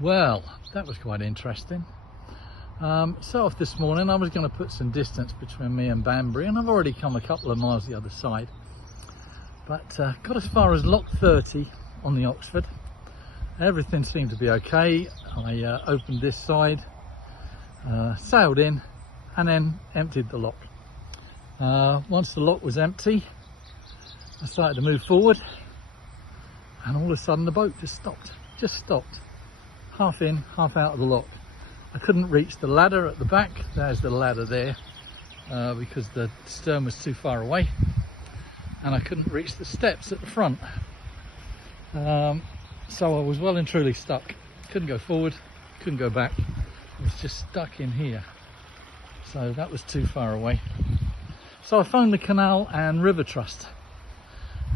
Well, that was quite interesting. So off this morning, I was going to put some distance between me and Banbury, and I've already come a couple of miles the other side, but got as far as Lock 30 on the Oxford. Everything seemed to be okay. I opened this side, sailed in, and then emptied the lock. Once the lock was empty, I started to move forward, and all of a sudden the boat just stopped, half in, half out of the lock. I couldn't reach the ladder at the back. There's the ladder there, because the stern was too far away, and I couldn't reach the steps at the front. So I was well and truly stuck. Couldn't go forward, couldn't go back. I was just stuck in here. So that was too far away. So I phoned the Canal and River Trust,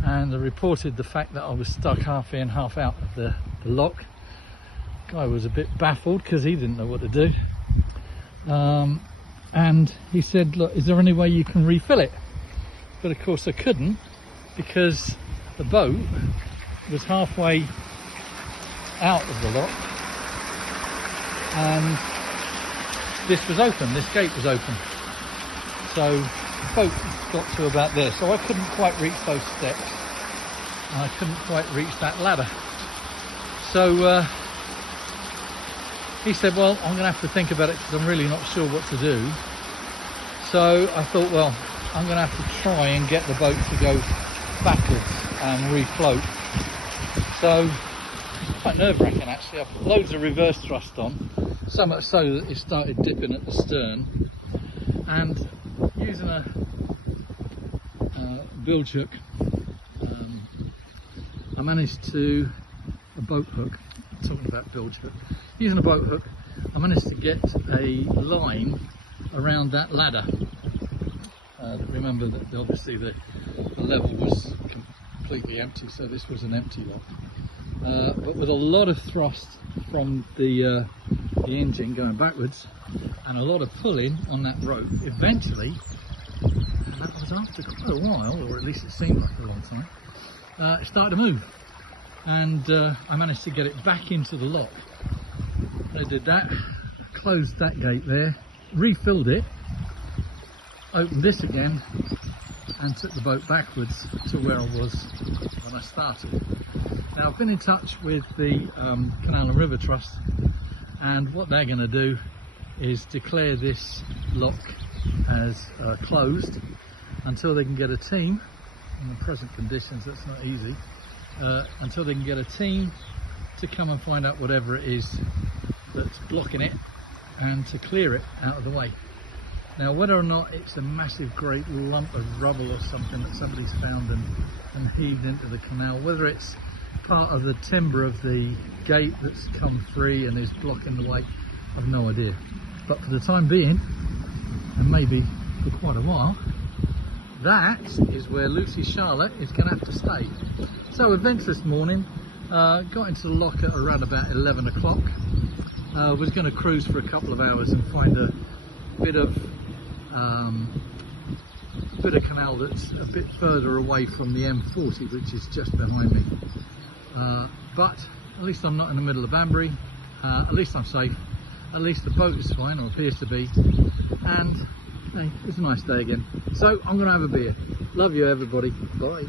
and I reported the fact that I was stuck half in, half out of the lock. Guy was a bit baffled because he didn't know what to do, and he said, look, is there any way you can refill it? But of course I couldn't, because the boat was halfway out of the lock and this was open, this gate was open, so the boat got to about there, so I couldn't quite reach those steps and I couldn't quite reach that ladder. So he said, well, I'm going to have to think about it because I'm really not sure what to do. So I thought, well, I'm going to have to try and get the boat to go backwards and refloat. So quite nerve-wracking actually. I put loads of reverse thrust on, so much so that it started dipping at the stern, and using a bilge hook, I managed to, a boat hook, talking about bilge hook, using a boat hook, I managed to get a line around that ladder. Remember that obviously the level was completely empty, so this was an empty lock. But with a lot of thrust from the engine going backwards and a lot of pulling on that rope, eventually, and that was after quite a while, or at least it seemed like a long time, it started to move, and I managed to get it back into the lock. I did that, closed that gate there, refilled it, opened this again, and took the boat backwards to where I was when I started. Now I've been in touch with the Canal and River Trust, and what they're going to do is declare this lock as closed until they can get a team. In the present conditions, that's not easy. Until they can get a team to come and find out whatever it is that's blocking it and to clear it out of the way. Now whether or not it's a massive great lump of rubble or something that somebody's found and heaved into the canal, whether it's part of the timber of the gate that's come free and is blocking the way, I've no idea. But for the time being, and maybe for quite a while, that is where Lucy Charlotte is going to have to stay. So events this morning, got into the lock at around about 11 o'clock. Was going to cruise for a couple of hours and find a bit of canal that's a bit further away from the M40, which is just behind me. But at least I'm not in the middle of Banbury, at least I'm safe, at least the boat is fine, or appears to be, and hey, it's a nice day again. So I'm going to have a beer. Love you everybody, bye.